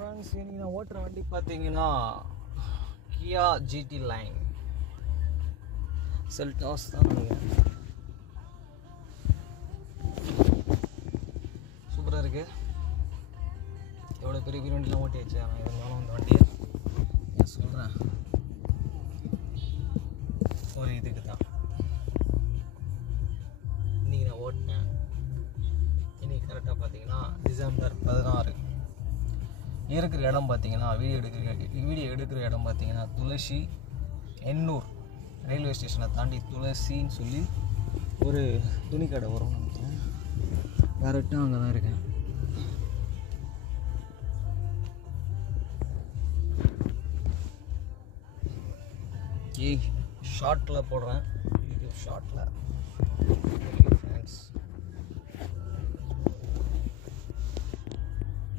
Friends, இன்னைக்கு நான் ஓட்டுற வண்டி பார்த்தீங்கன்னா கியா ஜிடி லைன் செல்டாஸ் தான் நினைக்கிறேன். சூப்பராக இருக்குது. எவ்வளோ பெரிய பெரிய வண்டிலாம் ஓட்டி வச்சு ஆனால் இருந்தாலும் அந்த வண்டியை நான் சொல்கிறேன் ஒரு இதுக்கு தான் இன்றைக்கி நான் ஓட்டினேன். இன்றைக்கி கரெக்டாக பார்த்தீங்கன்னா டிசம்பர் 16 இருக்கிற இடம் பார்த்தீங்கன்னா வீடியோ எடுக்கிற இடம் பார்த்தீங்கன்னா துளசி எண்ணூர் ரயில்வே ஸ்டேஷனை தாண்டி துளசின்னு சொல்லி ஒரு துணி கடை வரும் நினைக்கிறேன். டேரெக்டாக அங்கே தான் இருக்கேன். ஷார்ட்டில் போடுறேன், யூடியூப் ஷார்ட்டில்